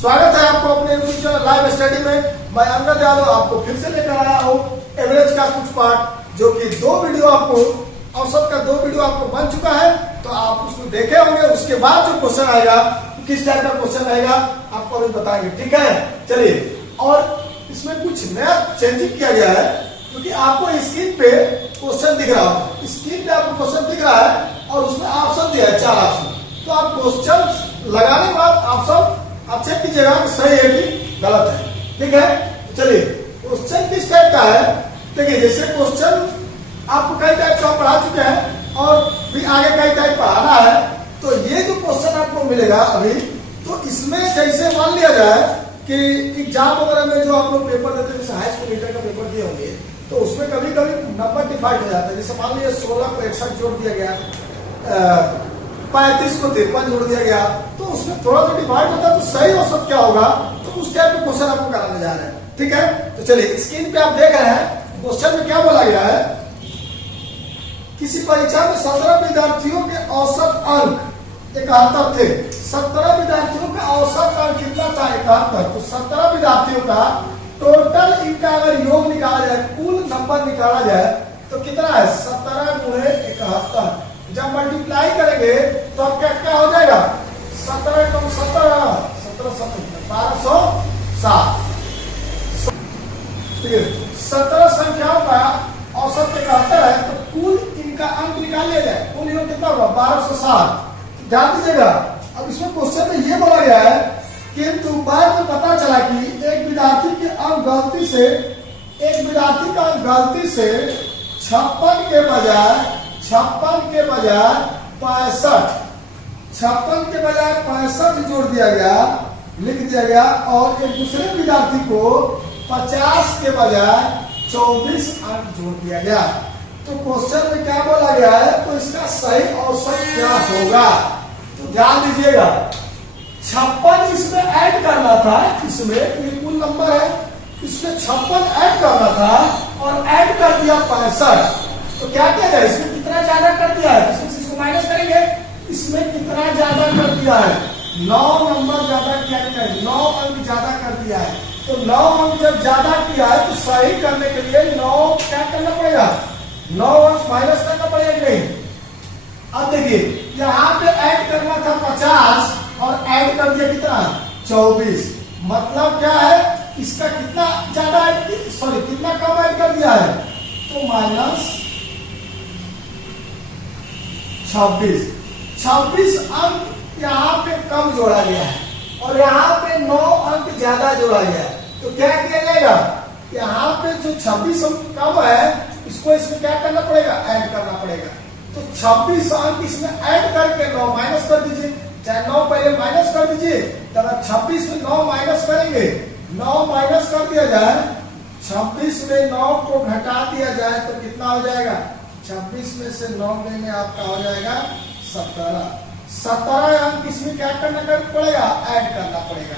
स्वागत है आपको अपने यूट्यूब चैनल लाइव स्टडी में। मैं अंगद यादव आपको फिर से लेकर आया हूँ एवरेज का कुछ पार्ट, जो कि दो वीडियो आपको औसत का दो वीडियो आपको बन चुका है, तो आप उसको देखे होंगे। उसके बाद जो क्वेश्चन आएगा, किस टाइप का क्वेश्चन आएगा आपको अभी बताएंगे, ठीक है। चलिए, और इसमें कुछ नया चेंजिंग किया गया है, क्योंकि आपको स्क्रीन पे क्वेश्चन दिख रहा होगा, स्क्रीन पे आपको क्वेश्चन दिख रहा है और उसमें ऑप्शन दिया है 4 ऑप्शन। तो आप क्वेश्चन लगाने के बाद ऑप्शन आप चेक कीजिएगा कि सही है कि गलत है, ठीक है। चलिए, क्वेश्चन किस टाइप का है देखिए। जैसे क्वेश्चन आपको कई टाइप का पढ़ा चुके हैं और भी आगे कई टाइप पढ़ाना है, तो ये जो क्वेश्चन आपको मिलेगा अभी, तो इसमें जैसे मान लिया जाए कि एग्जाम वगैरह में जो आप लोग पेपर देते हैं, जैसे हाई स्कूल इंटर का पेपर दिए होंगे, तो उसमें कभी कभी नंबर डिवाइड हो जाता है। जैसे मान लीजिए 16 को 61 जोड़ दिया गया, 35 को 53 जोड़ दिया गया, तो उसमें थोड़ा सा डिवाइड होता है, तो सही औसत क्या होगा, तो उस टाइप का क्वेश्चन आपको कराने जा रहे हैं, ठीक है। तो चलिए, स्क्रीन पे आप देख रहे हैं क्वेश्चन में क्या बोला गया है। किसी परीक्षा में 17 विद्यार्थियों के औसत अंक 71 थे। 17 विद्यार्थियों का औसत अंक कितना था? 71। तो 17 विद्यार्थियों का टोटल इनका अगर योग निकाला जाए, कुल नंबर निकाला जाए, तो कितना है? 17 गुणे 71। जब मल्टीप्लाई करेंगे तो अब क्या क्या हो जाएगा? 17 कम 17 1207। ठीक है, 17 संख्याओं का औसत 71 है, तो कुल इनका अंक निकाल लिया जाए। कुल योग कितना होगा? 1207। ध्यान दीजिएगा, अब इसमें क्वेश्चन में ये बोला गया है, किंतु बाद में पता चला कि एक विद्यार्थी के अंक गलती से 56 के बजाय 65 जोड़ दिया गया, लिख दिया गया, और एक दूसरे विद्यार्थी को 50 के बजाय 24 अंक जोड़ दिया गया। तो क्वेश्चन में क्या बोला गया है, तो इसका सही औसत क्या होगा? तो ध्यान दीजिएगा, 56 इसमें ऐड करना था, इसमें ये कुल नंबर है, इसमें 56 ऐड करना था और ऐड कर दिया 65। तो क्या किया जाए? इसमें कितना ज्यादा कर दिया है, इसको माइनस करेंगे, इसमें कितना ज्यादा कर दिया है? 9 नंबर ज्यादा किया है, 9 अंक ज्यादा कर दिया है। तो 9 अंक जब ज्यादा किया है, तो सही करने के लिए 9 क्या करना पड़ेगा? 9 अंक माइनस करना पड़ेगा कि नहीं? अब देखिए, यहाँ पे ऐड करना था 50 और ऐड कर दिया कितना? 24। मतलब क्या है, इसका कितना ज्यादा कितना कम ऐड कर दिया है? तो माइनस 26 अंक यहाँ पे कम जोड़ा गया है और यहाँ पे 9 अंक ज्यादा जोड़ा गया है। तो क्या किया जाएगा? यहाँ पे जो 26 अंक कम है, इसको इसमें क्या करना पड़ेगा? ऐड करना पड़ेगा। तो 26 अंक इसमें ऐड करके 9 माइनस कर दीजिए, चाहे 9 पहले माइनस कर दीजिए, तब 26 में 9 माइनस करेंगे, 9 माइनस कर दिया जाए, 26 में 9 को घटा दिया जाए, तो कितना हो जाएगा? 26 में से 9 लेंगे, आपका हो जाएगा 17। 17 अंक इसमें क्या करना पड़ेगा? ऐड करना पड़ेगा।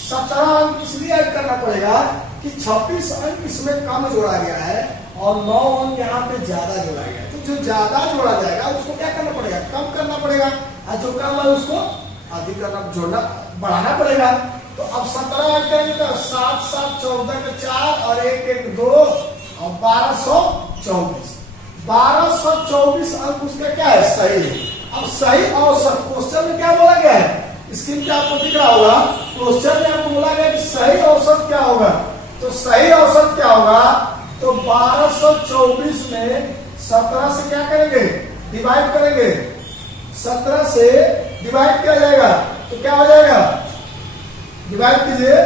17 अंक इसलिए ऐड करना पड़ेगा कि 26 अंक इसमें कम जोड़ा गया है और 9 अंक यहाँ पे ज्यादा जोड़ा गया है। तो जो ज्यादा जोड़ा जाएगा उसको क्या करना पड़ेगा? कम करना पड़ेगा, और जो कम है उसको अधिक करना, जोड़ना, बढ़ाना पड़ेगा। तो अब 17 ऐड करेंगे तो 7 7 14 के 4 और 1 1 2 और 1224। 1224 अंक उसका क्या है? सही है। अब सही औसत क्वेश्चन में क्या बोला गया है? स्क्रीन पे आपको दिख रहा होगा, क्वेश्चन में आपको बोला गया कि सही औसत क्या होगा। तो सही औसत क्या होगा? तो 1224 में 17 से क्या करेंगे? डिवाइड करेंगे। 17 से डिवाइड किया जाएगा, तो क्या हो जाएगा? डिवाइड कीजिए,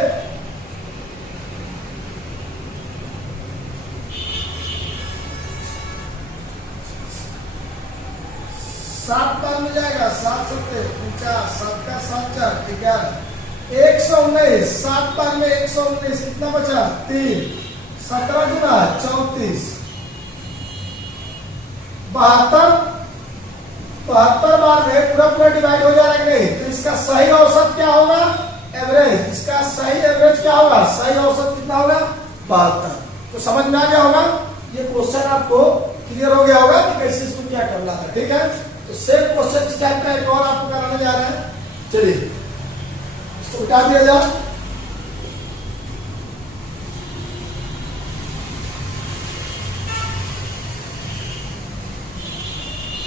7 बार मिल जाएगा, 7 सत्ते 49, 7 का 7 4 11, 119। 7 बार में 119, कितना बचा? 3। 17 गुना 34, 72 बार में पूरा डिवाइड हो जा रहा है नहीं? तो इसका सही औसत क्या होगा? एवरेज। इसका सही एवरेज क्या होगा? सही औसत कितना होगा? 72। तो समझ में आ गया होगा, ये क्वेश्चन आपको क्लियर हो गया होगा कि कैसे इसको क्या करना था, ठीक है। तो सेम क्वेश्चन इस टाइप का एक और आपको कराने जा रहे हैं। चलिए उठा दिया जाए।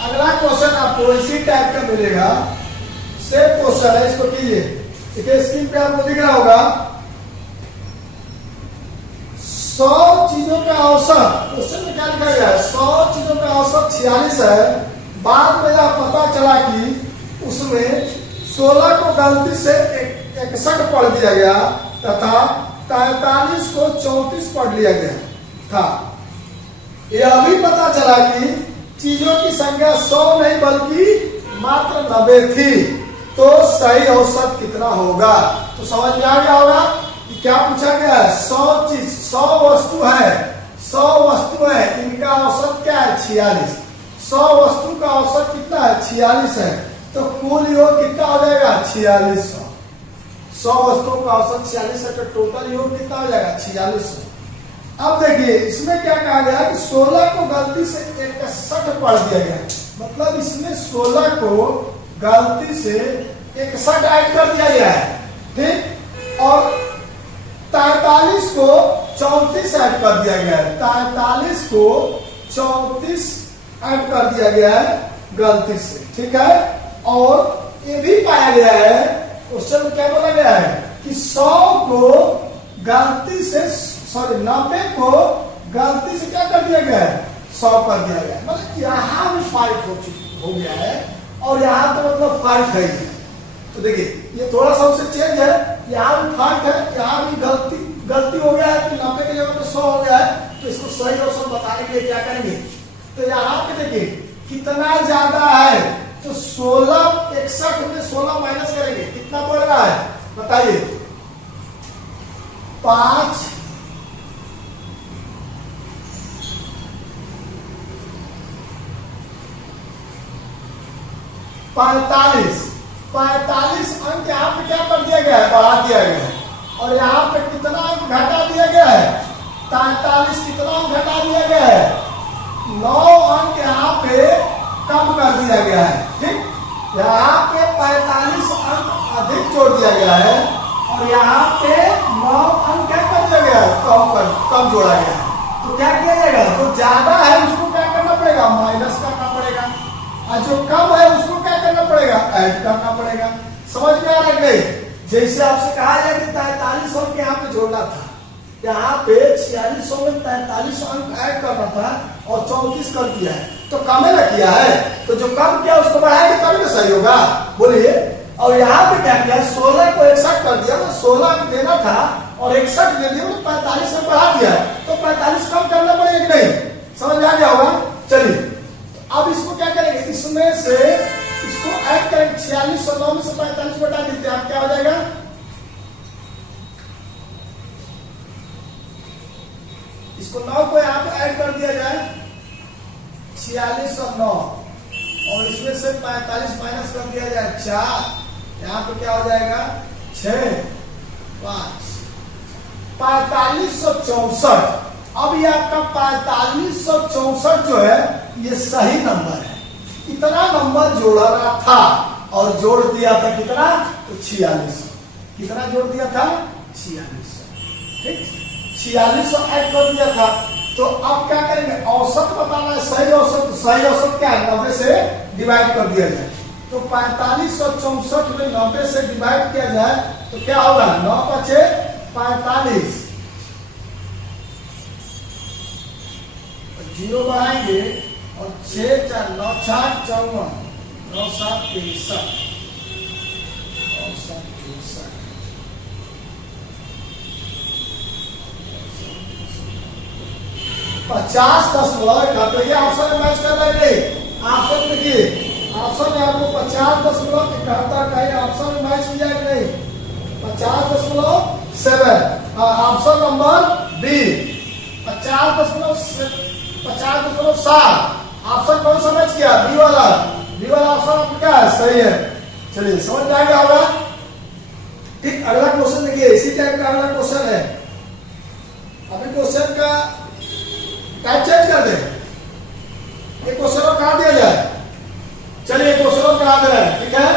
अगला क्वेश्चन आपको इसी टाइप का मिलेगा, सेम क्वेश्चन है, इसको कीजिए। देखिए स्क्रीन पे आपको दिख रहा होगा 100 चीजों का औसत, क्वेश्चन में क्या लिखा गया है, 100 चीजों का औसत 46 है। बाद में यह पता चला कि उसमें 16 को गलती से 61 पढ़ दिया गया तथा 43 को 34 पढ़ लिया गया था। यह भी पता चला कि चीजों की संख्या 100 नहीं बल्कि मात्र 90 थी, तो सही औसत कितना होगा? तो समझ में आ गया होगा कि क्या पूछा गया है। 100 चीज, 100 वस्तु है, 100 वस्तु है, इनका औसत क्या है? 46। 100 वस्तु का औसत कितना है? 46 है। तो कुल योग कितना हो जाएगा? 4600। 100 वस्तुओं का औसत 46 है, तो टोटल योग कितना हो जाएगा? 4600। अब देखिए इसमें क्या कहा गया कि 16 को गलती से 61 पढ़ दिया गया, मतलब इसमें 16 को गलती से 61 ऐड कर दिया गया है, ठीक। और 43 को 34 ऐड कर दिया गया है, 43 को 34 ऐड कर दिया गया है गलती से, ठीक है। और ये भी पाया गया है, क्वेश्चन में क्या बोला गया है कि 100 को गलती से, सॉरी 90 को गलती से क्या कर दिया गया है? 100 कर दिया गया है। मतलब यहाँ भी फाइट हो गया है और यहाँ तो मतलब फाइट है ही। तो देखिए ये थोड़ा सा उससे चेंज है, यहाँ भी फाइट है, यहाँ भी गलती हो गया है, तो 90 की जगह पे 100 हो गया है। तो इसको सही औसत बताने के लिए क्या करेंगे, तो यहाँ पे देखिए कितना ज्यादा है, तो 16 61 में 16 माइनस करेंगे, कितना पड़ रहा है बताइए? 5 45 अंक यहाँ पे क्या कर दिया गया है? बढ़ा दिया गया है। और यहाँ पे कितना अंक घटा दिया गया है? 43 कितना अंक घटा दिया गया है? 9 अंक यहाँ पे कम कर दिया गया है, ठीक। यहाँ पे 45 अंक अधिक जोड़ दिया गया है और यहाँ पे 9 अंक क्या कर दिया गया है? कम जोड़ा गया है। तो क्या किया जाएगा? जो ज्यादा है उसको क्या करना पड़ेगा? माइनस करना पड़ेगा, और जो कम है उसको क्या करना पड़ेगा? ऐड करना पड़ेगा। समझ में आ रहा है? जैसे आपसे कहा जाए कि 43 अंक यहाँ पे जोड़ना था, यहाँ पे 4600 में 43 अंक ऐड करना था और 34 कर दिया है, तो कम है ना किया है, तो जो कम किया उसको बढ़ाएंगे तभी तो सही होगा, बोलिए। और यहाँ पे क्या किया? 16 को 61 कर दिया, तो 16 अंक देना था और 61 दे दिया, 45 में बढ़ा दिया, तो 45 कम करना पड़ेगा कि नहीं? समझ में आ गया होगा। चलिए अब इसको क्या करेंगे, इसमें से इसको ऐड करेंगे, 4609 में से 45 बटा देते हैं, क्या हो जाएगा? इसको 9 को यहाँ पे ऐड कर दिया जाए, 4609, और इसमें से 45 माइनस कर दिया जाए 4, यहाँ पे क्या हो जाएगा? 6 5 4564। अब ये आपका 4564 जो है ये सही नंबर है। इतना नंबर जोड़ना था और जोड़ दिया था कितना? तो 4600। कितना जोड़ दिया था? 4600, ठीक। 4600 ऐड कर दिया था। तो अब क्या करेंगे? औसत बताना है, सही औसत। सही औसत क्या है? 90 से डिवाइड कर दिया जाए। तो 4564 में 90 से डिवाइड किया जाए तो क्या होगा? 9 5 45, जीरो बढ़ाएंगे और 6 4 9 6 54, 9 7 63, 9 7 63, 50.1। तो ये ऑप्शन में मैच कर रहे हैं। ऑप्शन देखिए, ऑप्शन में आपको 50.71 का ऑप्शन में मैच किया कि नहीं? 50.7। Option number B 50.7। ऑप्शन कौन सा मैच किया? बी वाला। बी वाला ऑप्शन आपका क्या है? सही है। चलिए समझ में आ गया होगा, ठीक। अगला क्वेश्चन देखिए, इसी टाइप का अगला क्वेश्चन है। अभी क्वेश्चन का टाइप चेंज कर दे, ये क्वेश्चन को कहा दिया जाए। चलिए क्वेश्चन को कहा दे रहा है, ठीक है।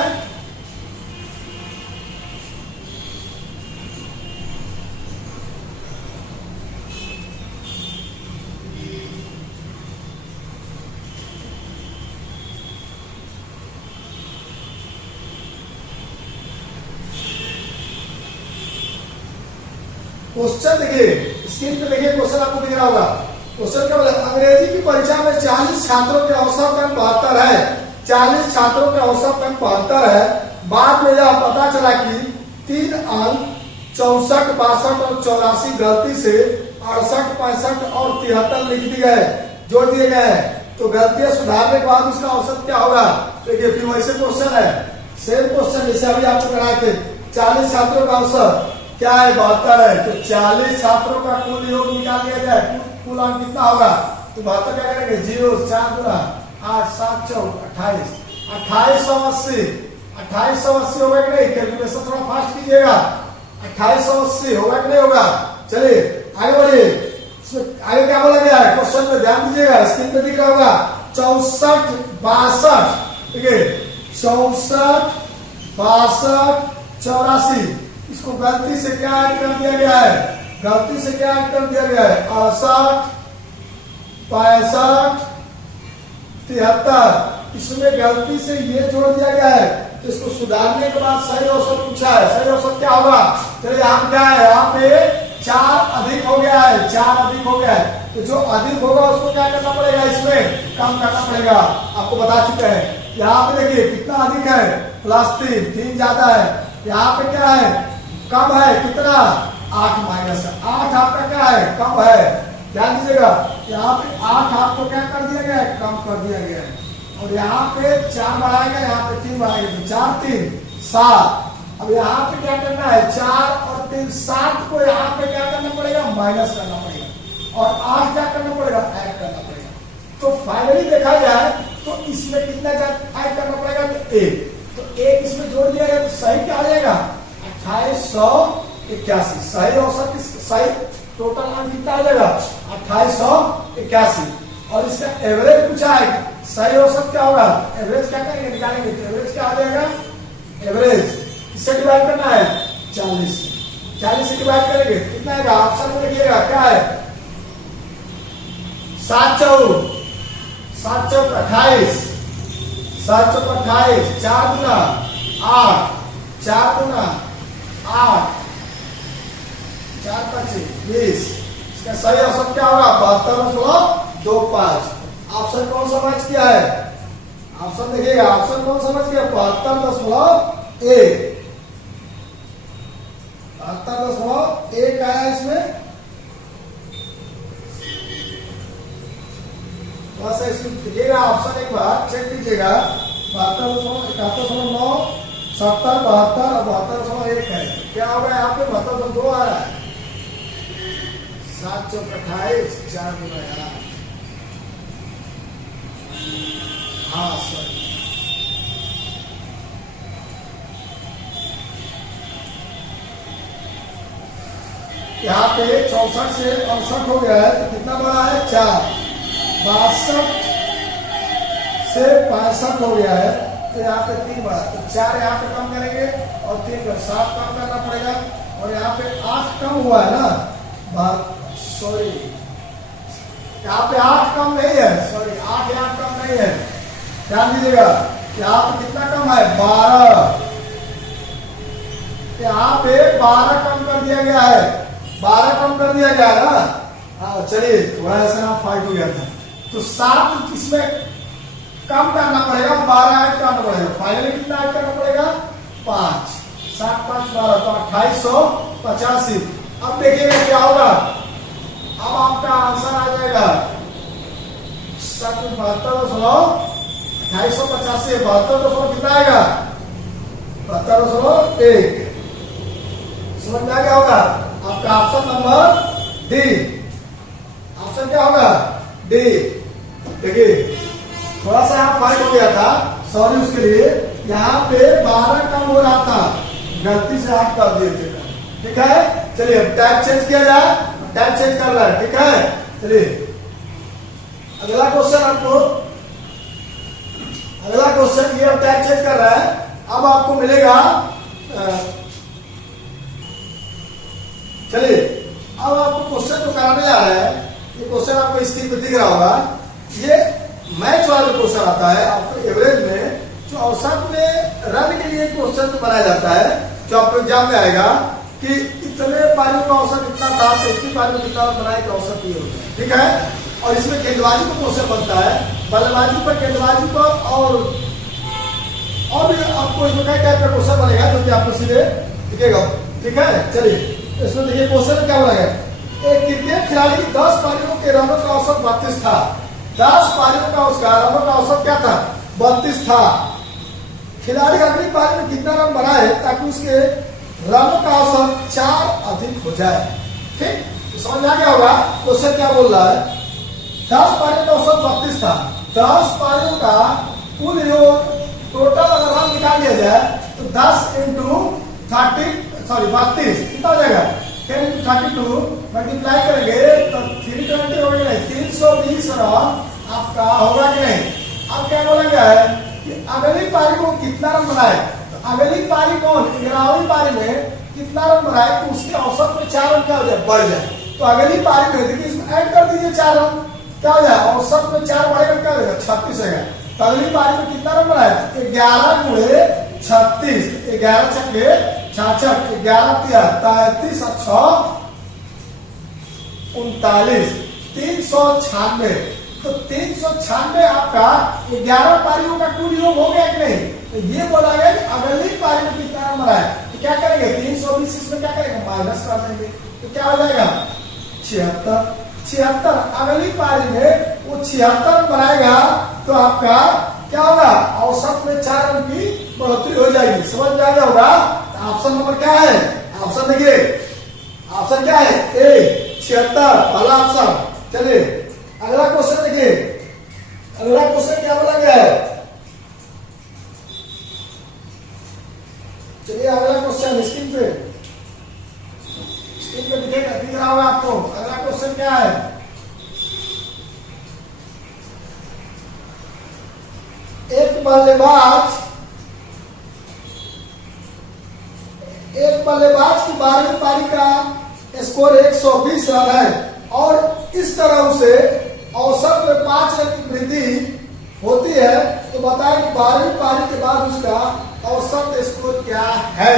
क्वेश्चन देखिए, स्क्रीन पे देखिए, क्वेश्चन आपको दिख रहा होगा। क्वेश्चन क्या बोला, अंग्रेजी की परीक्षा में 40 छात्रों के औसत अंक 72 है। 40 छात्रों के औसत अंक 72 है। बाद में यह पता चला कि 3 अंक 64, 62 और 84 गलती से 68, 65 और 73 लिख दिए गए, जोड़ दिए गए हैं। तो गलतियां सुधारने के बाद उसका औसत क्या होगा? देखिए फिर वैसे क्वेश्चन है, सेम क्वेश्चन जैसे अभी आपको कराए थे। 40 छात्रों का औसत क्या है? 72 है। तो 40 छात्रों का कुल योग निकाल लिया जाए, कुल अंक कितना होगा? तो 72 क्या करेंगे? 0 4 गुना 8 7 4 28, 2880। 2880 होगा कि नहीं? कैलकुलेशन थोड़ा फास्ट कीजिएगा। 2880 होगा कि नहीं होगा? चलिए आगे बढ़िए। आगे क्या बोला गया है क्वेश्चन में? ध्यान दीजिएगा, स्क्रीन पे दिख रहा होगा। 64 62, ठीक है, 64 62 84। इसको गलती से क्या ऐड कर दिया गया है? गलती से क्या ऐड कर दिया गया है? 68 65 73। इसमें गलती से ये जोड़ दिया गया है। तो इसको सुधारने के बाद सही औसत पूछा है। सही औसत क्या होगा? चलिए यहाँ क्या है? यहाँ पे 4 अधिक हो गया है। 4 अधिक हो गया है। तो जो अधिक होगा उसको क्या करना पड़ेगा? इसमें कम करना पड़ेगा। आपको बता चुके हैं। यहाँ पे देखिए कितना अधिक है? +3, 3 ज्यादा है। यहाँ पे क्या है? कम है। कितना? 8 माइनस है। 8 आपका क्या है? कम है। ध्यान दीजिएगा, यहाँ पे 8 आपको क्या कर दिया गया है? कम कर दिया गया है। और यहाँ पे 4 बढ़ाया गया, यहाँ पे 3 बढ़ाया गया। 4 3 7। अब यहाँ पे क्या करना है? 4 और 3 7 को यहाँ पे क्या करना पड़ेगा? माइनस करना पड़ेगा। और 8 क्या करना पड़ेगा? ऐड करना पड़ेगा। तो फाइनली देखा जाए तो इसमें कितना ऐड करना पड़ेगा? तो 1। तो 1 इसमें जोड़ दिया जाए तो सही क्या आ जाएगा? 2881। सही औसत, सही टोटल अंक कितना आ जाएगा? 2881। और इसका एवरेज पूछा है। सही औसत क्या होगा? एवरेज क्या करेंगे? निकालेंगे। तो एवरेज क्या आ जाएगा? एवरेज इससे डिवाइड करना है 40 से। 40 से डिवाइड करेंगे कितना आएगा? ऑप्शन में देखिएगा क्या है? 7 4 7 4 28, 7 4 28, 4 गुना 8, 4 गुना 8, 4 5 20। इसका सही औसत क्या होगा? 72.25। ऑप्शन कौन सा मैच किया है? ऑप्शन देखिएगा, ऑप्शन कौन समझ गया? 72.1। 72.1 आया इसमें। बस इसमें देखिएगा ऑप्शन एक बार चेक कीजिएगा। 72.71.9 70 72 और 72.1 है। क्या होगा यहाँ पे? 72.2 आ रहा है। 7 4 28, 4 गुना 8। हाँ सर, यहाँ पे 64 से 68 हो गया है। तो कितना बड़ा है? 4। 62 से 65 हो गया है। तो यहाँ पे 3 बड़ा। तो 4 यहाँ पे कम करेंगे और 3 पर 7 कम करना पड़ेगा। और यहाँ पे 8 कम हुआ है ना? सॉरी, यहाँ पे 8 कम नहीं है। सॉरी, 8 यहाँ कम नहीं है। ध्यान दीजिएगा, यहाँ पे कितना कम है? 12। यहाँ पे 12 कम कर दिया गया है। 12 कम कर दिया गया है ना? हाँ चलिए, थोड़ा ऐसा ना फाइट हो गया था। तो 7 इसमें कम करना पड़ेगा, 12 ऐड करना पड़ेगा। फाइनली कितना ऐड करना पड़ेगा? 5। 7 5 12, तो 2885। अब देखिएगा क्या होगा। अब आपका आंसर आ जाएगा 72.2885। 72 कितना आएगा? 72.1। समझ में आ गया होगा? आपका ऑप्शन नंबर डी। ऑप्शन क्या होगा? डी। देखिए थोड़ा सा यहाँ फाइट हो गया था, सॉरी उसके लिए। यहाँ पे 12 कम हो रहा था, गलती से आप कर दिए थे। ठीक है, चलिए टाइप चेंज किया जाए। टाइप चेंज कर रहा है। ठीक है, चलिए अगला क्वेश्चन आपको, अगला क्वेश्चन ये अब टाइप चेंज कर रहा है। अब आपको मिलेगा, चलिए अब आपको क्वेश्चन जो कराने जा रहा है, ये क्वेश्चन आपको स्क्रीन पे दिख रहा होगा। ये मैच वाला क्वेश्चन आता है आपको एवरेज में, जो औसत में रन के लिए क्वेश्चन बनाया जाता है, जो आपको एग्जाम में आएगा। कि इतने पारियों का औसत इतना था, तो इतनी पारियों में कितना रन बनाए, औसत ये होता है। ठीक है, और इसमें गेंदबाजी पर क्वेश्चन बनता है, बल्लेबाजी पर, गेंदबाजी पर, और भी आपको इसमें कई टाइप का क्वेश्चन बनेगा जो कि आपको सीधे दिखेगा। ठीक है, चलिए इसमें देखिए क्वेश्चन क्या बनेगा। एक क्रिकेट खिलाड़ी की 10 पारियों के रनों का औसत 32 था। 10 पारियों का उसका रनों का औसत क्या था, 32 था। खिलाड़ी अगली पारी में कितना रन बनाए ताकि उसके रनों का औसत 4 अधिक हो जाए। ठीक, तो समझ आ गया होगा क्वेश्चन क्या बोल रहा है। 10 पारियों का औसत 32 था। 10 पारियों का कुल योग टोटल अगर रन निकाल लिया जाए तो 10 इंटू 32 कितना हो जाएगा, 10 इंटू 32 मल्टीप्लाई करेंगे तो 320 होगा नहीं, 320 रन आपका होगा कि नहीं। अब क्या बोला गया है कि अगली पारी को कितना रन बनाए, तो अगली पारी कौन, 11वीं पारी में कितना रन बनाए तो उसके औसत में 4 रन क्या हो जाए, बढ़ जाए। तो अगली पारी में देखिए इसमें ऐड कर दीजिए 4 रन, क्या हो जाए, औसत में 4 बढ़ेगा, क्या हो जाएगा, 36 है। तो अगली पारी में कितना रन बनाए, 11 गुणे 36, 11 छक्के 66, 11 तिया 33 और 6 39, 396। तो 396 आपका 11 पारियों का कुल योग हो गया कि नहीं। तो ये बोला गया कि अगली पारी में कितना रन बनाए, तो क्या करेंगे, 320 इसमें क्या करेंगे, माइनस कर देंगे, तो क्या हो जाएगा 76। अगली पारी में वो 76 बनाएगा तो आपका क्या होगा, औसत में 4 रन की बढ़ोतरी हो जाएगी। समझ में आ गया होगा। तो ऑप्शन नंबर क्या है, ऑप्शन देखिए, ऑप्शन क्या है, ए 76 पहला ऑप्शन। चलिए अगला क्वेश्चन देखिए, अगला क्वेश्चन क्या बोला गया है। चलिए अगला क्वेश्चन स्क्रीन पे दिखेगा, दिख रहा होगा आपको। अगला क्वेश्चन क्या है, एक बल्लेबाज की 12वीं पारी का स्कोर 120 रन है और इस तरह उसे औसत में 5 रन की वृद्धि होती है, तो बताएं कि 12वीं पारी के बाद उसका औसत स्कोर क्या है।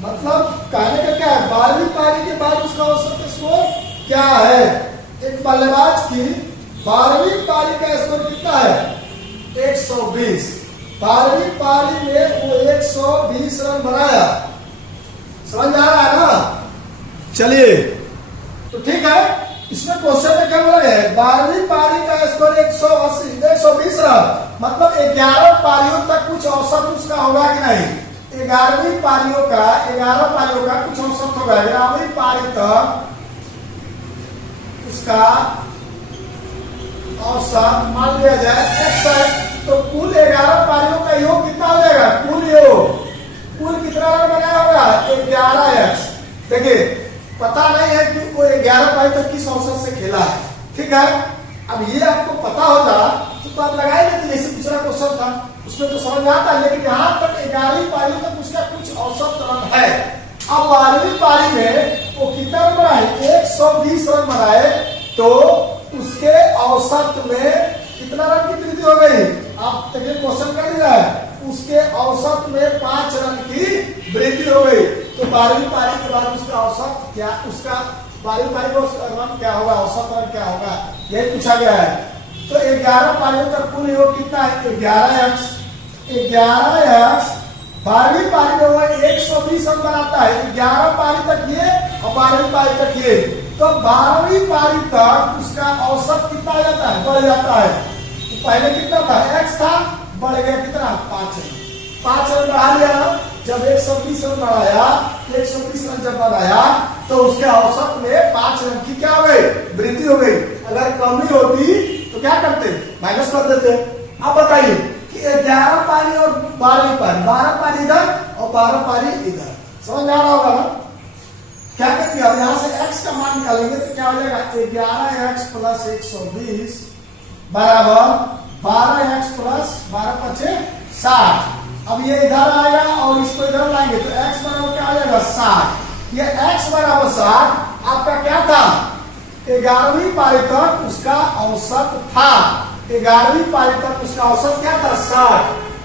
मतलब कहने का क्या है, 12वीं पारी के बाद उसका औसत स्कोर क्या है। एक बल्लेबाज की 12वीं पारी का स्कोर कितना है, 120। 12वीं पारी में वो 120 रन बनाया। समझ आ रहा है ना। चलिए तो ठीक है, इसमें क्वेश्चन में क्या बोला है, 12वीं पारी का स्कोर 120 रन, मतलब 11 पारियों तक कुछ औसत उसका होगा कि नहीं। 11 पारियों का कुछ औसत होगा। 11वीं पारी तक उसका औसत मान लिया जाए x है, तो कुल 11 पारियों का योग कितना हो जाएगा, कुल योग, कुल कितना रन बनाया होगा, 11x। देखिए पता नहीं है कि वो 11 पारी तक किस औसत से खेला है। ठीक है, अब ये आपको पता होता तो आप लगाए देते, जैसे दूसरा क्वेश्चन था उसमें तो समझ में आता है, लेकिन यहाँ तक 11वीं पारी तक उसका कुछ औसत रन है। अब 12वीं पारी में वो कितना रन बनाए, 120 रन बनाए, तो उसके औसत में कितना रन की वृद्धि हो गई। आप देखिए क्वेश्चन कर दिया है, उसके औसत में 5 रन की वृद्धि हो गई। तो 12वीं पारी के बाद उसका औसत क्या, उसका 12वीं पारी का रन क्या होगा, औसत रन क्या होगा, यही पूछा गया है। तो 11 पारियों का कुल योग कितना है, 11x। 12वीं पारी में वो 120 रन बनाता है, 11 पारी तक ये और 12वीं पारी तक ये। तो 12वीं पारी तक उसका औसत कितना आ जाता है, बढ़ जाता है। तो पहले कितना था, x था, बढ़ गया कितना, 5 रन। 5 रन बढ़ा लिया, जब 120 रन बढ़ाया, 120 रन जब बढ़ाया तो उसके औसत में 5 रन की क्या हो गई, वृद्धि हो गई। अगर कमी होती तो क्या करते, माइनस कर देते। अब बताइए कि 11 पारी और 12वीं पारी, 12 पारी इधर और 12 पारी इधर, समझ में आ रहा होगा ना। क्या करते हैं, अब यहां से x का मान निकालेंगे तो क्या हो जाएगा, 11x प्लस 120 बराबर 12x प्लस 12 पचे 60। अब ये इधर आएगा और इसको इधर लाएंगे तो x बराबर क्या आ जाएगा, 60। ये x बराबर 60 आपका क्या था, 11वीं पारी तक उसका औसत था। 11वीं पारी तक उसका औसत क्या था, 60।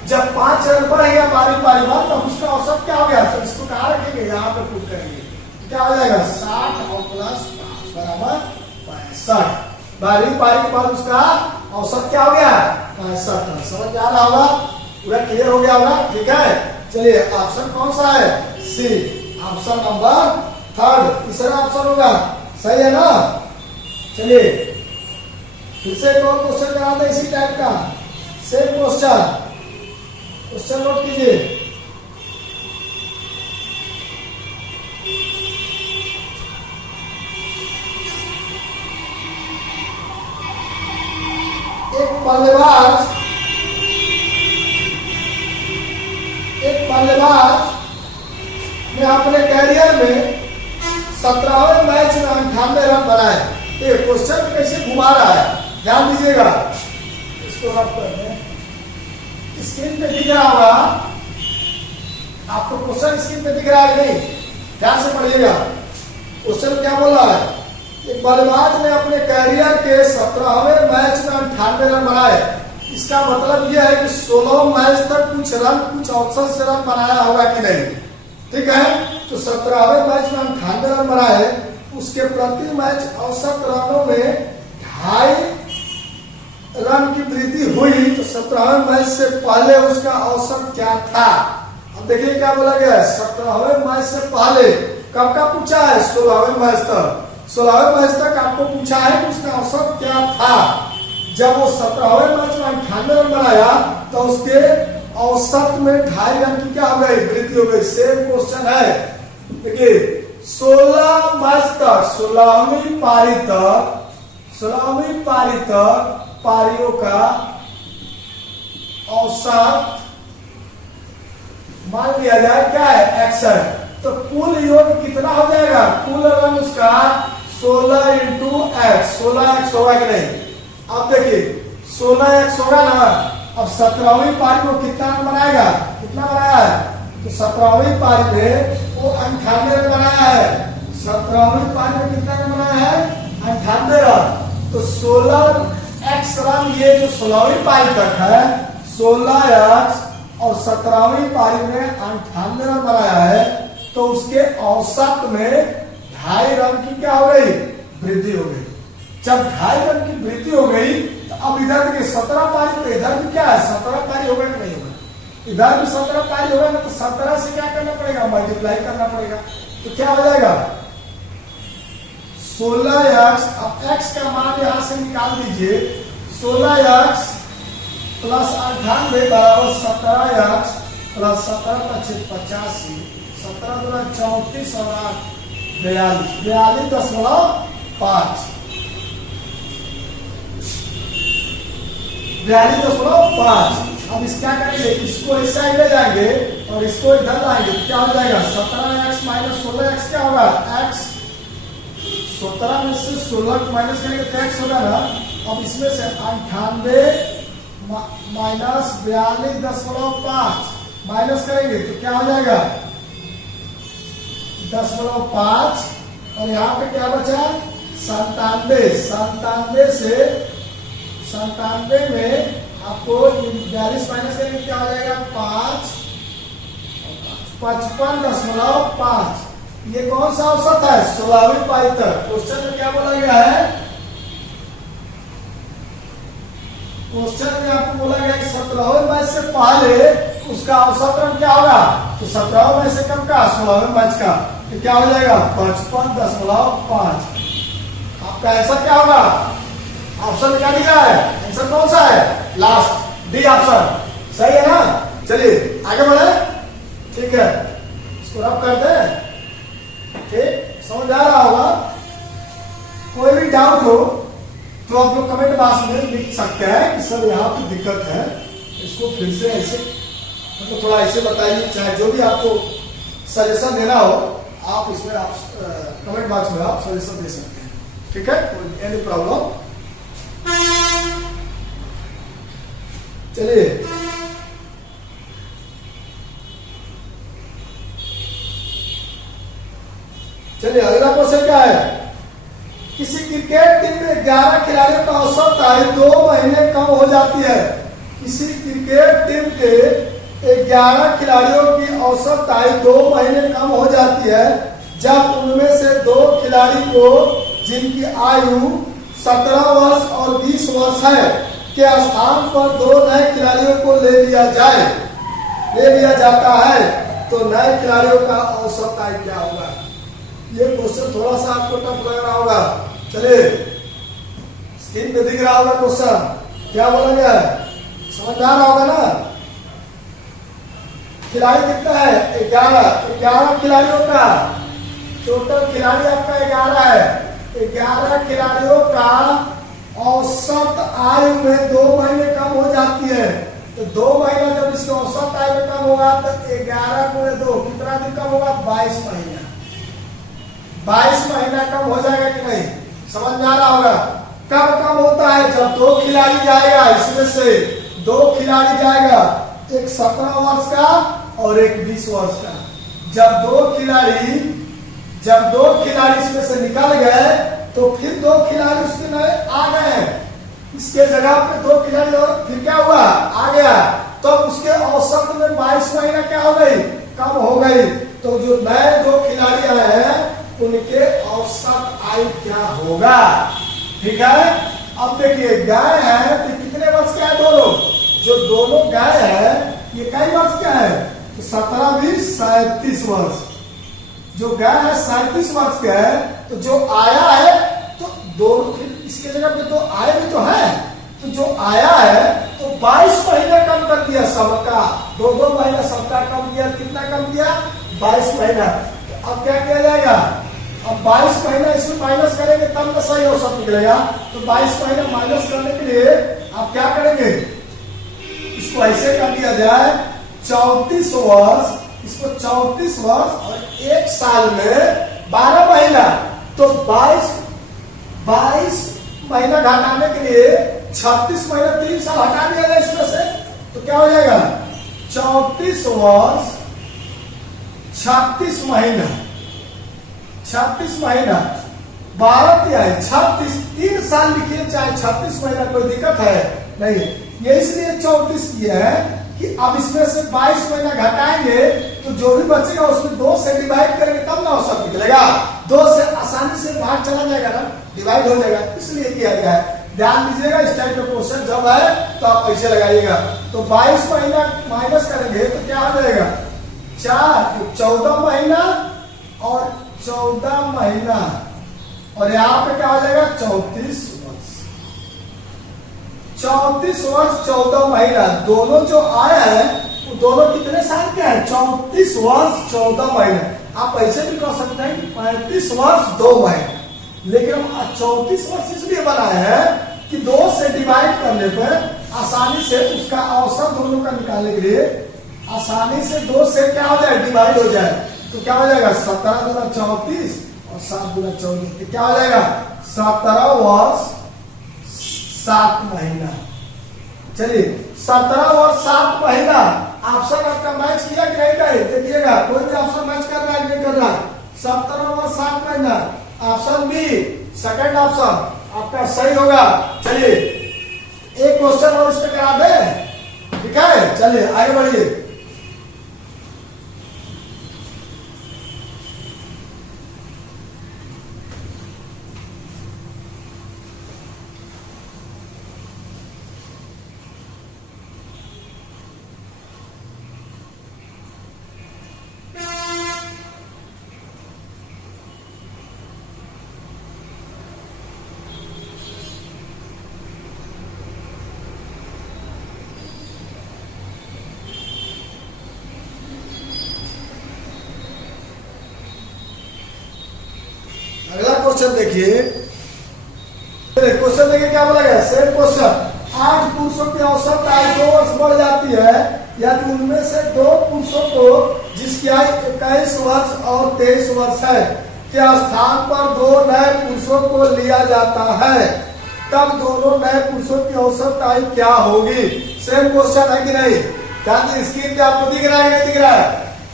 जब 5 रन बढ़ गया 12वीं पारी बाद, तब उसका औसत क्या हो गया। तो इसको कहाँ रखेंगे, यहाँ पे पुट करेंगे। क्या हो जाएगा 60 और प्लस 5 बराबर 65। 12वीं पारी के बाद उसका औसत क्या हो गया 65। समझ में आ रहा होगा, पूरा क्लियर हो गया होगा। ठीक है, चलिए ऑप्शन कौन सा है सी, ऑप्शन नंबर 3, तीसरा ऑप्शन होगा। सही है ना। चलिए फिर से एक और क्वेश्चन कराते हैं इसी टाइप का, सेम क्वेश्चन नोट कीजिए। एक बल्लेबाज ने अपने कैरियर में 17वें मैच में 98 रन बनाए। ये क्वेश्चन कैसे घुमा रहा है, ध्यान दीजिएगा। इसको रब कर दें, स्क्रीन पे दिख रहा होगा आपको, क्वेश्चन स्क्रीन पे दिख रहा है नहीं, ध्यान से पढ़िएगा। क्वेश्चन क्या बोल रहा है, एक बल्लेबाज ने अपने कैरियर के 17वें मैच में 98 रन बनाए। इसका मतलब यह है कि 16 मैच तक कुछ औसत से रन बनाया होगा कि नहीं। ठीक है, तो 17वें मैच में 98 रन बनाए, उसके प्रति मैच औसत रनों में 2.5 रन की वृद्धि हुई, तो 17वें मैच से पहले उसका औसत क्या था। अब देखिए क्या बोला गया है, 17वें मैच से पहले कब का पूछा है, 16वें मैच तक। 16वें मैच तक आपको पूछा है कि उसका औसत क्या था। जब वो 17वें मैच में 98 रन बनाया तो उसके औसत में 2.5 रन की क्या हो गई, वृद्धि हो गई। सेम क्वेश्चन है, देखिए 16 मैच तक, 16वीं पारी तक पारियों का औसत मान लिया जाए क्या है x है, तो कुल योग कितना हो जाएगा, कुल रन उसका 16 इंटू एक्स, 16x होगा कि नहीं। अब देखिए 16x होगा ना। अब 17वीं पारी में कितना रन बनाएगा, कितना बनाया है, तो 17वीं पारी में वो 98 रन बनाया है। 17वीं पारी में कितना रन बनाया है, 98 रन। तो 16x रन ये जो 16वीं पारी तक है, 16x और 17वीं पारी में 98 रन बनाया है, तो उसके औसत में 2.5 रन की क्या हो गई, वृद्धि हो गई। जब 2.5 रन की वृद्धि हो गई तो अब इधर देखिए 17 पारी, तो इधर भी क्या है 17 पारी होगा कि नहीं होगा, इधर भी 17 पारी होगा ना, तो 17 से क्या करना पड़ेगा, मल्टीप्लाई करना पड़ेगा। तो क्या हो जाएगा 16x, अब x का मान यहां से निकाल दीजिए, 16x प्लस 98 बराबर 17x प्लस 17 × 85, 17 × 34 और 8 42.5, 42.5। अब इस क्या करेंगे, इसको इस साइड ले जाएंगे और इसको इधर लाएंगे, क्या हो जाएगा 17x माइनस 16x क्या होगा, x 17 में से 16 माइनस करेंगे तो x होगा ना। अब इसमें से 98 माइनस 42.5 माइनस करेंगे तो क्या हो जाएगा 10.5, और यहाँ पे क्या बचा 97 में आपको 42 माइनस करेंगे क्या हो जाएगा 55.5। ये कौन सा औसत है, 16वीं पारी तक। क्वेश्चन में क्या बोला गया है, क्वेश्चन में आपको बोला गया कि 17वें मैच से पहले उसका औसत रन क्या होगा, तो 17वें मैच से कम का 16वें मैच का, तो क्या हो जाएगा 55.5। आपका आंसर क्या होगा, ऑप्शन क्या दिया है, आंसर कौन सा है, लास्ट डी ऑप्शन। सही है ना। चलिए आगे बढ़े, ठीक है, इसको रब करते हैं। ठीक, समझ आ रहा होगा। कोई भी डाउट हो तो आप लोग कमेंट बॉक्स में लिख सकते हैं कि सर यहाँ पे दिक्कत है, इसको फिर से ऐसे मतलब थोड़ा ऐसे बताइए, चाहे जो भी आपको सजेशन देना हो आप इसमें आप कमेंट बॉक्स में आप सजेशन दे सकते हैं। ठीक है, एनी प्रॉब्लम। चलिए अगला क्वेश्चन क्या है, किसी क्रिकेट टीम में 11 खिलाड़ियों का औसत आयु 2 महीने कम हो जाती है। किसी क्रिकेट टीम के 11 खिलाड़ियों की औसत आयु 2 महीने कम हो जाती है, जब उनमें से दो खिलाड़ी को जिनकी आयु 17 वर्ष और 20 वर्ष है के स्थान पर दो नए खिलाड़ियों को ले लिया जाता है तो नए खिलाड़ियों का औसत आयु क्या होगा। ये क्वेश्चन थोड़ा सा आपको टफ लग रहा होगा। चलिए स्क्रीन पे दिख रहा होगा क्वेश्चन, क्या बोला गया है, समझ में आ रहा होगा ना। खिलाड़ी कितना है, 11 खिलाड़ियों का टोटल खिलाड़ी आपका 11 है। 11 खिलाड़ियों का औसत आयु में 2 महीने कम हो जाती है। तो 2 महीना जब इसके औसत आयु में कम होगा तो 11 गुणे 2 कितना दिन कम होगा, 22 महीना। 22 महीना कम हो जाएगा कि नहीं, समझ में आ रहा होगा। कब कम होता है, जब 2 खिलाड़ी जाएगा, इसमें से 2 खिलाड़ी जाएगा, एक 17 वर्ष का और एक 20 वर्ष का। जब दो खिलाड़ी इसमें से निकल गए तो फिर 2 खिलाड़ी उसके नए आ गए, इसके जगह पे 2 खिलाड़ी और फिर क्या हुआ, आ गया, तो उसके औसत में 22 महीना क्या हो गई, कम हो गई। तो जो नए 2 खिलाड़ी आए हैं उनके औसत आयु क्या होगा, ठीक है। अब देखिए गाय है तो कितने वर्ष के हैं दोनों, जो दोनों गाय है ये कई वर्ष का है, तो 17 20 37 वर्ष। जो गाय है 37 वर्ष का है, तो जो आया है तो दोनों फिर इसके जगह पे तो आए भी तो है, तो जो आया है तो 22 महीना कम कर दिया सबका, 2 महीना सबका कम किया, कितना कम किया, 22 महीना। तो अब क्या किया जाएगा, अब 22 महीना इसमें माइनस करेंगे तब तो सही औसत निकलेगा। तो 22 महीना माइनस करने के लिए आप क्या करेंगे, इसको ऐसे कर दिया जाए 34 वर्ष, इसको 34 वर्ष और 1 साल में 12 महीना, तो 22 महीना घटाने के लिए 36 महीना 3 साल हटा दिया जाए इसमें से, तो क्या हो जाएगा 34 वर्ष 36 महीना, 36 महीना 12 क्या है 36, 3 साल लिखिए चाहे 36 महीना, कोई दिक्कत है नहीं। ये इसलिए 34 किया है कि अब इसमें से 22 महीना घटाएंगे तो जो भी बचेगा उसमें 2 से डिवाइड करेंगे तब ना औसत निकलेगा। 2 से आसानी से भाग चला जाएगा ना, डिवाइड हो जाएगा, इसलिए किया गया है। ध्यान दीजिएगा इस टाइप का क्वेश्चन जब है तो आप ऐसे लगाइएगा। तो 22 महीना माइनस करेंगे तो क्या हो जाएगा 14 महीना और 14 महीना, और यहाँ पे क्या हो जाएगा 34 वर्ष। 34 वर्ष 14 महीना, दोनों जो आया है वो दोनों कितने साल के हैं, 34 वर्ष 14 महीना। आप ऐसे भी कह सकते हैं कि 35 वर्ष 2 महीने, लेकिन 34 वर्ष इसलिए बनाया है कि 2 से डिवाइड करने पर आसानी से उसका औसत दोनों का निकालने के लिए आसानी से 2 से क्या हो जाए डिवाइड हो जाए, तो क्या हो जाएगा 17 गुना 34 और 7 गुना 24, तो क्या हो जाएगा 17 वर्ष 7 महीना। चलिए 17 वर्ष 7 महीना, ऑप्शन आपका मैच किया कि नहीं कहे देखिएगा, कोई भी ऑप्शन मैच कर रहा है नहीं कर रहा है। 17 वर्ष 7 महीना, ऑप्शन बी सेकंड ऑप्शन आपका सही होगा। चलिए एक क्वेश्चन और इस पे करा दे, ठीक है, चलिए आगे बढ़िए। अगला क्वेश्चन देखिए, क्वेश्चन देखिए क्या बोला गया, सेम क्वेश्चन। 8 पुरुषों की औसत आयु 2 वर्ष बढ़ जाती है यदि उनमें से 2 पुरुषों को जिसकी आयु 21 वर्ष और 23 वर्ष है के स्थान पर 2 नए पुरुषों को लिया जाता है, तब दोनों नए पुरुषों की औसत आयु क्या होगी। सेम क्वेश्चन है कि नहीं, क्या स्क्रीन पे आपको दिख रहा है नहीं दिख रहा है।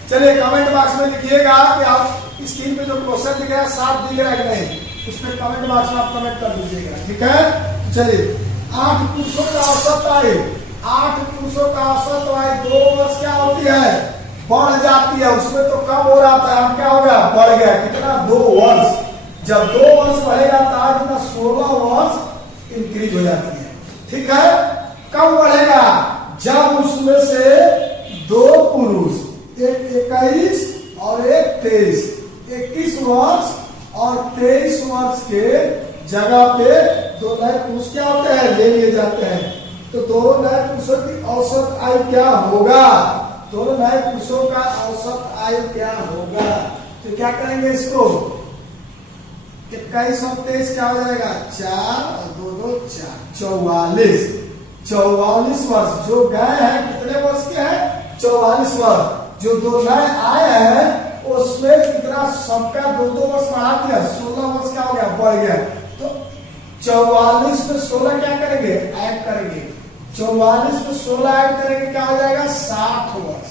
चलिए कमेंट बॉक्स में लिखिएगा कि आप स्क्रीन पे जो क्वेश्चन दिख रहा है साफ दिख रहा है कि नहीं, उसमें कमेंट बॉक्स में आप कमेंट कर दीजिएगा, ठीक है। चलिए 8 पुरुषों का औसत आयु, 8 पुरुषों का औसत आयु 2 वर्ष क्या होती है, बढ़ जाती है, उसमें तो कम हो रहा था, अब क्या हो गया बढ़ गया, कितना जब 2 वर्ष बढ़ेगा तो आज ना 16 वर्ष इंक्रीज हो जाती है। ठीक है, कब बढ़ेगा? जब उसमें से 2 पुरुष, एक 21 और एक 23, 21 वर्ष और 23 वर्ष के जगह पे 2 नए पुरुष क्या होते हैं, ले लिए जाते हैं। तो दोनों नए पुरुषों की औसत आयु क्या होगा? दोनों नए पुरुषों का औसत आयु क्या होगा? तो क्या करेंगे इसको, 21 और 23 क्या हो जाएगा, 4 और 2 2 4, 44। 44 वर्ष जो गए हैं कितने वर्ष के हैं, 44 वर्ष। जो 2 नए आए हैं उसमें कितना, सबका 2 2 वर्ष बढ़ा दिया, 16 वर्ष का हो गया, बढ़ गया। तो 44 में 16 क्या करेंगे, ऐड करेंगे। 44 में 16 ऐड करेंगे, क्या हो जाएगा, 60 वर्ष।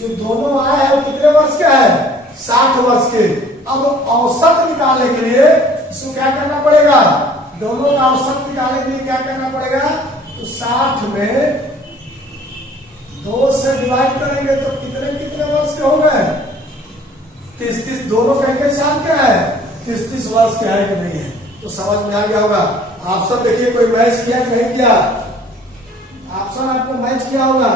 जो दोनों आए हैं वो कितने वर्ष के हैं, 60 वर्ष के। अब औसत निकालने के लिए इसको क्या करना पड़ेगा, दोनों का औसत निकालने के लिए क्या करना पड़ेगा, तो 60 में 2 से डिवाइड करेंगे तो कितने कितने वर्ष के हो गए, 30 दोनों का साल क्या है, 30 वर्ष के है कि नहीं है। तो समझ में आ गया होगा। आप सब देखिए कोई मैच किया कि नहीं किया, ऑप्शन आपको मैच किया होगा,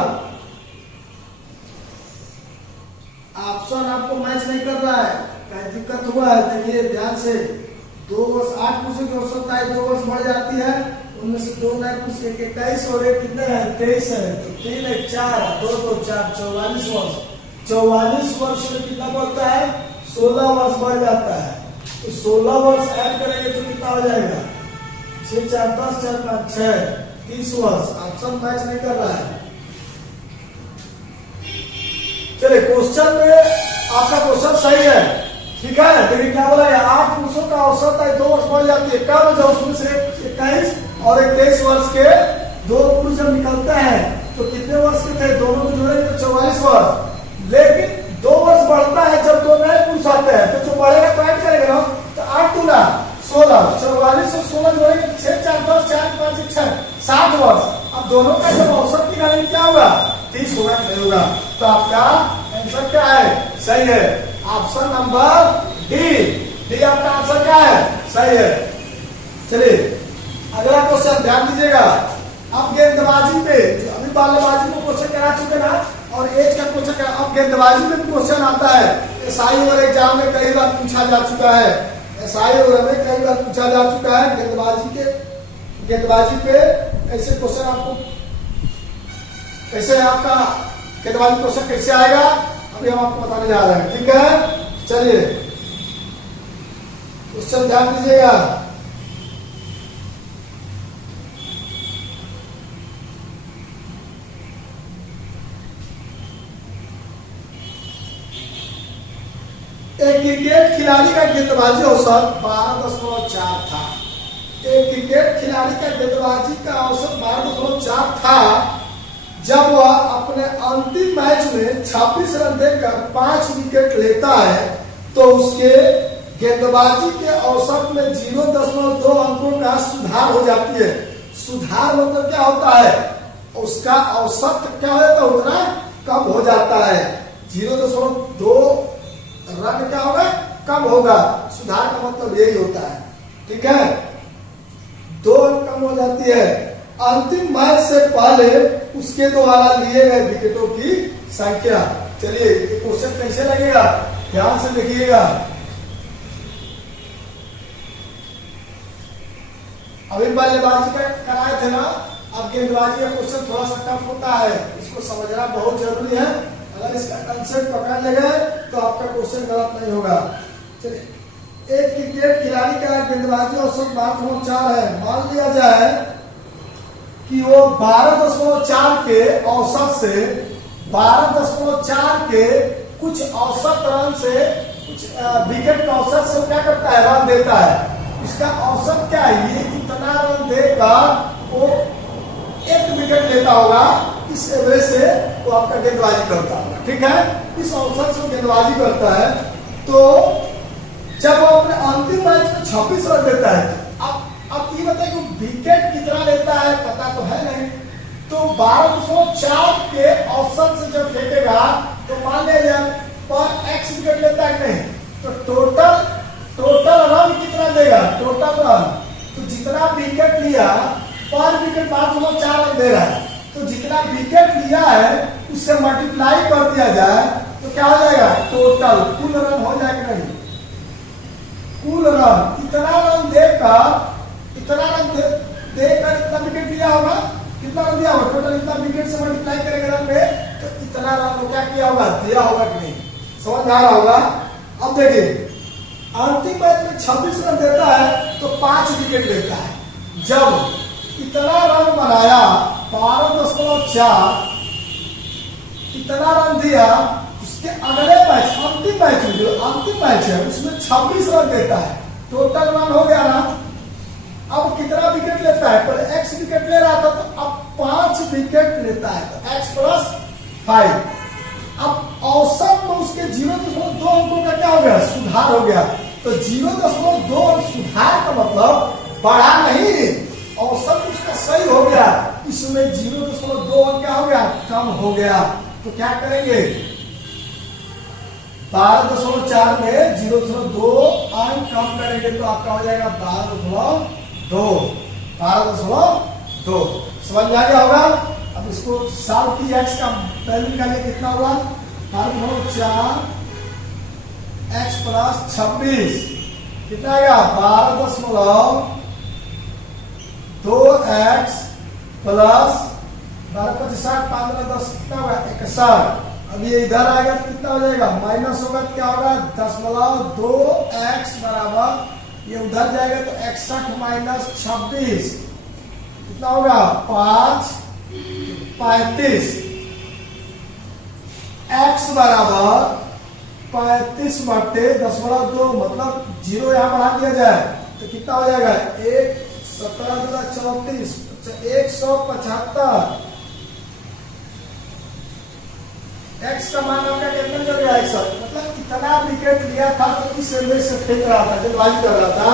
ऑप्शन आपको मैच नहीं कर रहा है, कहीं दिक्कत हुआ है, देखिए ध्यान से। 2 वर्ष 8 पुरुषों की औसत आयु 2 वर्ष बढ़ जाती है, उनमें से 2 नए पुरुष, 21 और एक कितने हैं, 23 है। तो 3 1 4 2 2 4, 44 वर्ष। 44 वर्ष में कितना बढ़ता है, 16 वर्ष बढ़ जाता है। तो 16 वर्ष ऐड करेंगे तो कितना हो जाएगा, 6 4 10 4 5 6, 30 वर्ष। ऑप्शन मैच नहीं कर रहा है। चलिए क्वेश्चन में आपका क्वेश्चन सही है, ठीक है। देखिए क्या बोला है, 8 पुरुषों का औसत आयु 2 वर्ष बढ़ जाती है। कब, जब उसमें से 21 और 23 वर्ष के 2 पुरुष जब निकलते हैं तो कितने वर्ष के थे, दोनों को जोड़ेंगे तो 44 वर्ष। लेकिन 2 वर्ष बढ़ता है जब 2 नए पुरुष आते हैं, तो जो बढ़ेगा तो ऐड करेंगे ना, तो 8 दूना 16, 44 और 16 जोड़ेंगे 6 4 10 4 5 6, 60 वर्ष। अब दोनों का जब औसत निकालेंगे क्या होगा, 30 होगा कि नहीं होगा। तो आपका आंसर क्या है, सही है, ऑप्शन नंबर डी आपका आंसर क्या है, सही है। चलिए अगला क्वेश्चन ध्यान दीजिएगा। अब गेंदबाजी पे, अभी बल्लेबाजी में क्वेश्चन करा चुके ना, और एज का क्वेश्चन करा, अब गेंदबाजी में क्वेश्चन आता है। एसआई और एग्जाम में कई बार पूछा जा चुका है, एसआई और में कई बार पूछा जा चुका है। गेंदबाजी पे ऐसे क्वेश्चन आपको, कैसे आपका गेंदबाजी क्वेश्चन कैसे आएगा, अभी हम आपको बताने जा रहे हैं, ठीक है। चलिए क्वेश्चन ध्यान दीजिएगा। एक क्रिकेट खिलाड़ी का गेंदबाजी औसत 12.4 था। एक क्रिकेट खिलाड़ी का गेंदबाजी का औसत 12.4 था जब वह अपने अंतिम मैच में 26 रन देकर 5 विकेट लेता है, तो उसके गेंदबाजी के औसत में 0.2 अंकों का सुधार हो जाती है। सुधार मतलब क्या होता है, उसका औसत क्या होता है, उतना कम हो जाता है। 0.2 रन क्या होगा, कम होगा। सुधार का मतलब यही होता है, ठीक है। 2 अंक कम हो जाती है। अंतिम मैच से पहले उसके द्वारा लिए गए विकेटों की संख्या। चलिए क्वेश्चन कैसे लगेगा, ध्यान से देखिएगा। अभी बल्लेबाजी का कराए थे ना, अब गेंदबाजी का क्वेश्चन थोड़ा सा टफ होता है, इसको समझना बहुत जरूरी है। अगर इसका कंसेप्ट पकड़ लेगा तो आपका क्वेश्चन गलत नहीं होगा। चलिए एक क्रिकेट खिलाड़ी का गेंदबाजी औसत 12.4 है। मान लिया जाए कि वो 12.4 के औसत से 12.4 के कुछ औसत रन से, कुछ विकेट का औसत से क्या करता है, रन देता है। इसका औसत क्या है, ये इतना रन देगा, वो 1 विकेट लेता होगा, इस एवरेज से वो आपका गेंदबाजी करता होगा, ठीक है। इस औसत से गेंदबाजी करता है, तो जब वो अपने अंतिम मैच में 26 रन देता है, अब ये बताइए विकेट कितना लेता है, पता तो है नहीं। तो 12.4 के औसत से जब फेंकेगा तो मान लिया जाए पर x विकेट लेता है नहीं, तो टोटल लिया है उससे मल्टीप्लाई कर दिया जाए तो क्या हो जाएगा, टोटल कुल रन हो जाएगा। नहीं, कुल रन इतना रन देकर इतना विकेट लिया होगा, कितना रन दिया होगा, टोटल इतना विकेट से मल्टीप्लाई करेंगे रन में तो इतना रन को क्या किया होगा, दिया होगा कि नहीं, समझ आ रहा होगा। अब देखिए अंतिम मैच में 26 रन देता है तो 5 विकेट लेता है। जब इतना रन बनाया 12.4 इतना रन दिया, उसके अगले मैच अंतिम मैच में जो अंतिम मैच है उसमें 26 रन देता है, टोटल रन हो गया ना। अब कितना विकेट लेता है, पहले x विकेट ले रहा था तो अब 5 विकेट लेता है तो x प्लस 5। अब औसत में उसके 0.2 अंकों का क्या हो गया, सुधार हो गया। तो 0.2 अंक सुधार का मतलब बढ़ा नहीं, औसत उसका सही हो गया, इसमें 0.2 अंक क्या हो गया, कम हो गया। तो क्या करेंगे, 12.4 में 0.2 अंक कम करेंगे तो आपका हो जाएगा 12.2। समझ में आ गया होगा। अब इसको साल की x का वैल्यू निकालिए, कितना हुआ, 12.4 x प्लस 26 कितना आएगा, 12.2x प्लस 12×5 15×10 कितना होगा, 61। अब ये इधर आएगा तो कितना हो जाएगा, माइनस होगा तो क्या होगा, 10.2x बराबर, ये उधर जाएगा तो 61 माइनस 26 कितना होगा, 35। x बराबर 35/10.2 मतलब 0 यहां बढ़ा दिया जाए तो कितना हो जाएगा, 17×34 175। x का मान आपका कितना हो गया, 61। मतलब इतना विकेट लिया था तो इस रेलवे से फेंक रहा था, जल्दबाजी कर रहा था।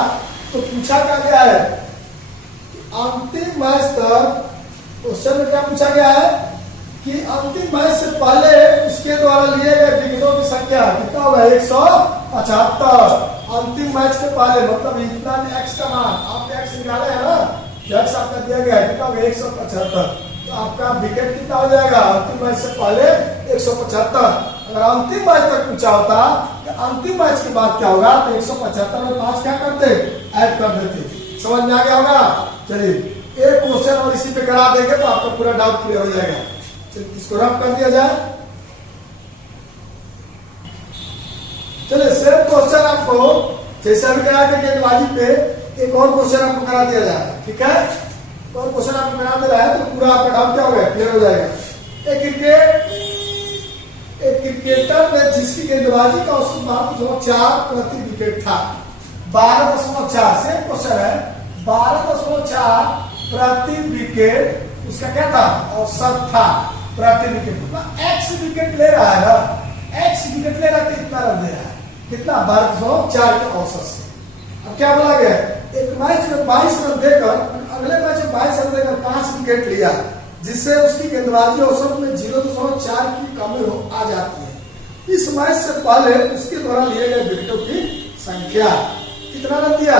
तो पूछा क्या गया है, अंतिम मैच तक क्वेश्चन में क्या पूछा गया है कि अंतिम मैच से पहले उसके द्वारा लिए गए विकेटों की संख्या कितना होगा, 175। अंतिम मैच के पहले मतलब इतना x का मान आप x निकाले है ना, x आपका दिया गया है कितना होगा, 175। तो आपका विकेट कितना हो जाएगा, अंतिम मैच से पहले 175। अगर अंतिम मैच तक पूछा होता कि अंतिम मैच के बाद क्या होगा, तो 175 में 5 क्या करते, ऐड कर देते। समझ में आ गया होगा। चलिए एक क्वेश्चन और इसी पे करा देंगे तो आपका पूरा डाउट क्लियर हो जाएगा। चलिए इसको रफ कर दिया जाए। चलिए सेम क्वेश्चन आपको जैसे अभी कराया था गेंदबाजी पे, एक और क्वेश्चन आपको करा दिया जाए, ठीक है। और क्वेश्चन आपको करा दे रहा है तो पूरा आपका डाउट क्या हो गया, क्लियर हो जाएगा। एक क्रिकेटर ने जिसकी गेंदबाजी का औसत 12.4 प्रति विकेट था, 12.4 सेम क्वेश्चन है, 12.4 प्रति विकेट उसका क्या था, औसत था प्रति विकेट। मतलब x विकेट ले रहा है ना, x विकेट ले रहा है कितना रन दे रहा है, कितना, 12.4 के औसत से। अब क्या बोला गया, एक मैच में 22 रन देकर अगले मैच में 22 रन देकर 5 विकेट लिया, जिससे उसकी गेंदबाजी औसत में 0.4 की कमी आ जाती है। इस मैच से पहले उसके द्वारा लिए गए विकेटों की संख्या कितना रन दिया,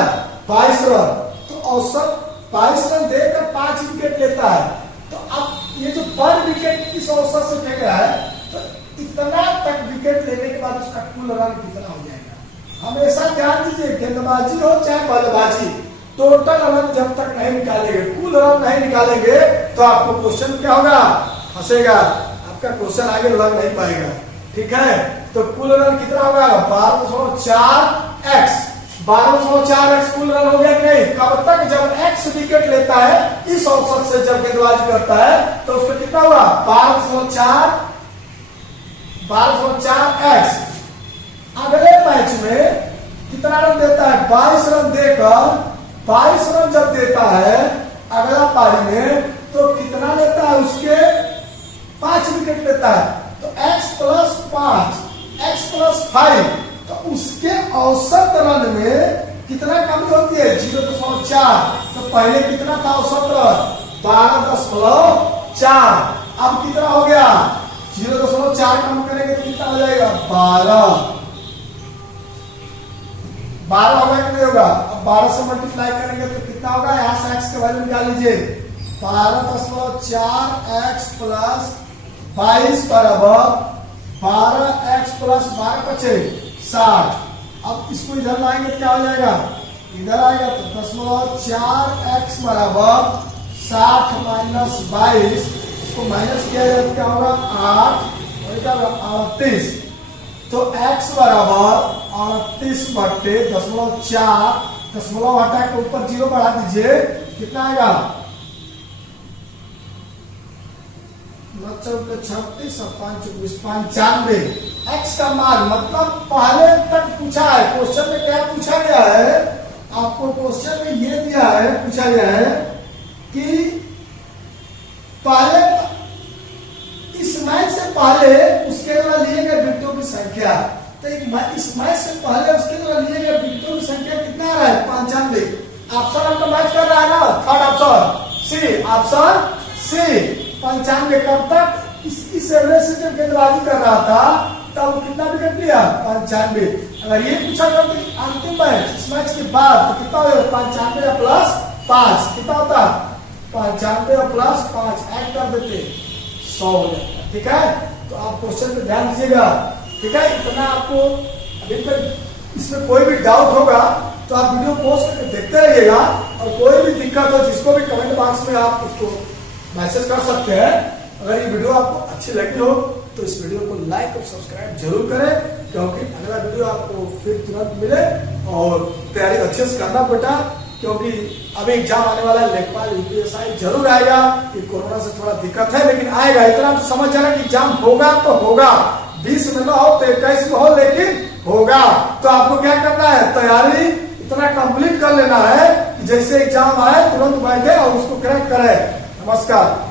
22 रन। तो औसत 22 रन देकर 5 विकेट लेता है। तो अब ये जो पर विकेट इस औसत से फेंक रहा है, तो इतना तक विकेट लेने के बाद उसका कुल रन कितना हो जाएगा। हमेशा ध्यान दीजिए, गेंदबाजी हो चाहे बल्लेबाजी, टोटल रन जब तक नहीं निकालेंगे, कुल रन नहीं निकालेंगे तो आपको क्वेश्चन क्या होगा, फंसेगा, आपका क्वेश्चन आगे लग नहीं पाएगा, ठीक है। तो कुल रन कितना होगा, 12.4x, 12.4x कुल रन हो गया कि नहीं। कब तक, जब x विकेट लेता है इस औसत से, जब गेंदबाजी करता है तो उसका कितना हुआ, 12.4x। अगले मैच में कितना रन देता है, 22 रन देकर, 22 रन जब देता है अगला पारी में तो कितना लेता है, उसके 5 विकेट लेता है। तो x प्लस 5 x प्लस 5, तो उसके औसत रन में कितना कमी होती है, 0.4। तो पहले कितना था औसत रन, 12.4। अब कितना हो गया, 0.4 कम करेंगे तो कितना हो जाएगा, 12 होगा कि नहीं होगा। अब 12 से मल्टीप्लाई करेंगे तो कितना होगा, यहाँ से x का वैल्यू निकाल लीजिए, 12.4x प्लस 22 बराबर 12x प्लस 12 बचे 60। अब इसको इधर लाएंगे तो क्या हो जाएगा, इधर आएगा तो 10.4x बराबर 60 माइनस 22, इसको माइनस किया जाए तो क्या होगा 8 और क्या होगा 38। तो x बराबर 38 बटे 0.4, दशमलव हटा के ऊपर 0 बढ़ा दीजिए, कितना आएगा 36 और 95। x का मान मतलब पहले तक पूछा है क्वेश्चन में, क्या पूछा गया है आपको, क्वेश्चन में ये दिया है, पूछा गया है कि पहले इस मैच से पहले उसके द्वारा लिए गए बिट्टों की संख्या, तो इस मैच से पहले उसके द्वारा लिए गए बिट्टों की संख्या कितना आ रहा है 95। ऑप्शन आपको मैच कर रहा है ना, third option C, option C 95। कब तक इस एवरेज से जब गेंदबाजी कर रहा था तब कितना विकेट लिया 95। अगर ये पूछा जाए तो अंतिम मैच इस मैच के बाद तो कितना होगा 95 या प्लस 5, कितना होता 95 और प्लस 5 ऐड कर देते 100 हो जाता। ठीक है, तो आप क्वेश्चन पे ध्यान दीजिएगा। ठीक है, इतना आपको अभी तक इसमें कोई भी डाउट होगा तो आप वीडियो पोस्ट करके देखते रहिएगा, और कोई भी दिक्कत हो जिसको भी कमेंट बॉक्स में आप उसको मैसेज कर सकते हैं। अगर ये वीडियो आपको अच्छी लगी हो तो इस वीडियो को लाइक और सब्सक्राइब जरूर करें, क्योंकि अगला वीडियो आपको फिर तुरंत मिले। और तैयारी अच्छे से करना बेटा, क्योंकि अभी एग्जाम आने वाला है, लेखपाल यूपीएसआई जरूर आएगा। ये कोरोना से थोड़ा दिक्कत है लेकिन आएगा, इतना तो समझ जाना कि एग्जाम होगा तो होगा, 20 में ना हो तो 21 में हो, लेकिन होगा। तो आपको क्या करना है, तैयारी इतना कंप्लीट कर लेना है कि जैसे एग्जाम आए तुरंत बैठे और उसको क्रैक करें। नमस्कार।